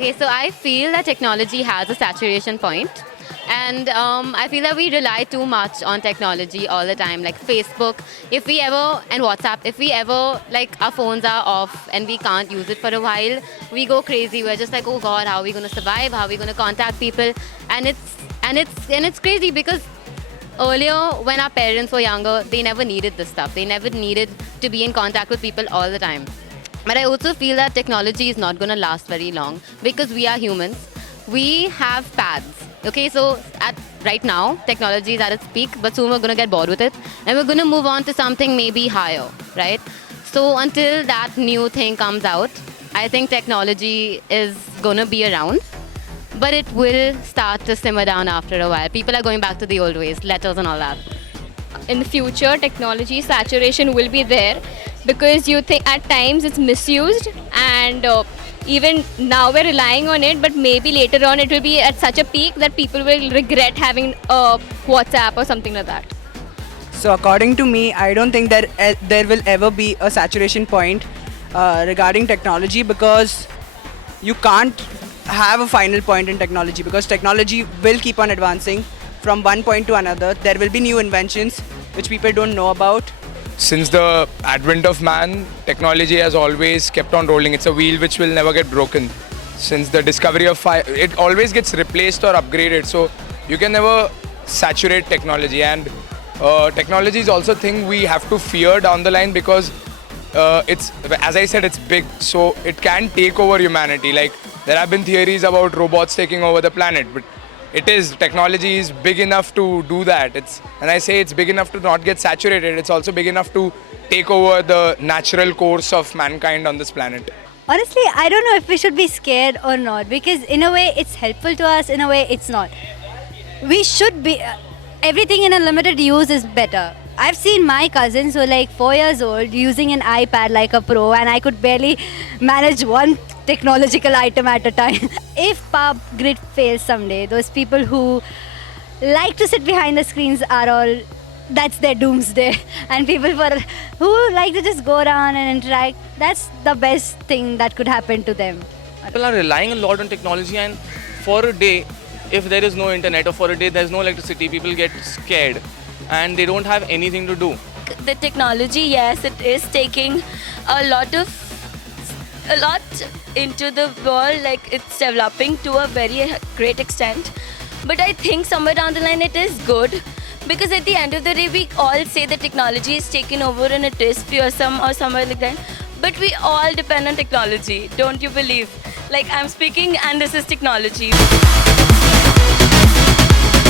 Okay, so I feel that technology has a saturation point. And I feel that we rely too much on technology all the time, like Facebook. If we ever, and WhatsApp, if we ever, like, our phones are off and we can't use it for a while, we go crazy. We're just like, oh God, how are we going to survive? How are we going to contact people? And it's crazy because earlier, when our parents were younger, they never needed this stuff. They never needed to be in contact with people all the time. But I also feel that technology is not going to last very long because we are humans. We have paths. Okay, so right now, technology is at its peak, but soon we're going to get bored with it. And we're going to move on to something maybe higher, right? So until that new thing comes out, I think technology is going to be around. But it will start to simmer down after a while. People are going back to the old ways, letters and all that. In the future, technology saturation will be there because you think at times it's misused, and even now we're relying on it, but maybe later on it will be at such a peak that people will regret having a WhatsApp or something like that. So according to me, I don't think that there will ever be a saturation point regarding technology, because you can't have a final point in technology, because technology will keep on advancing from one point to another. There will be new inventions which people don't know about. Since the advent of man, technology has always kept on rolling. It's a wheel which will never get broken. Since the discovery of fire, it always gets replaced or upgraded. So you can never saturate technology. And technology is also a thing we have to fear down the line, because it's, as I said, it's big. So it can take over humanity. Like, there have been theories about robots taking over the planet, but technology is big enough to do that. And I say it's big enough to not get saturated. It's also big enough to take over the natural course of mankind on this planet. Honestly, I don't know if we should be scared or not, because in a way it's helpful to us, in a way it's not. We should be, everything in a limited use is better. I've seen my cousins who are like 4 years old using an iPad like a pro, and I could barely manage one technological item at a time. If power grid fails someday, those people who like to sit behind the screens are all, that's their doomsday. And people who like to just go around and interact, that's the best thing that could happen to them. People are relying a lot on technology, and for a day, if there is no internet, or for a day there's no electricity, people get scared and they don't have anything to do. The technology, yes, it is taking a lot into the world, like it's developing to a very great extent. But I think somewhere down the line it is good, because at the end of the day we all say that technology is taken over and it is fearsome or somewhere like that. But we all depend on technology, don't you believe? Like, I'm speaking and this is technology.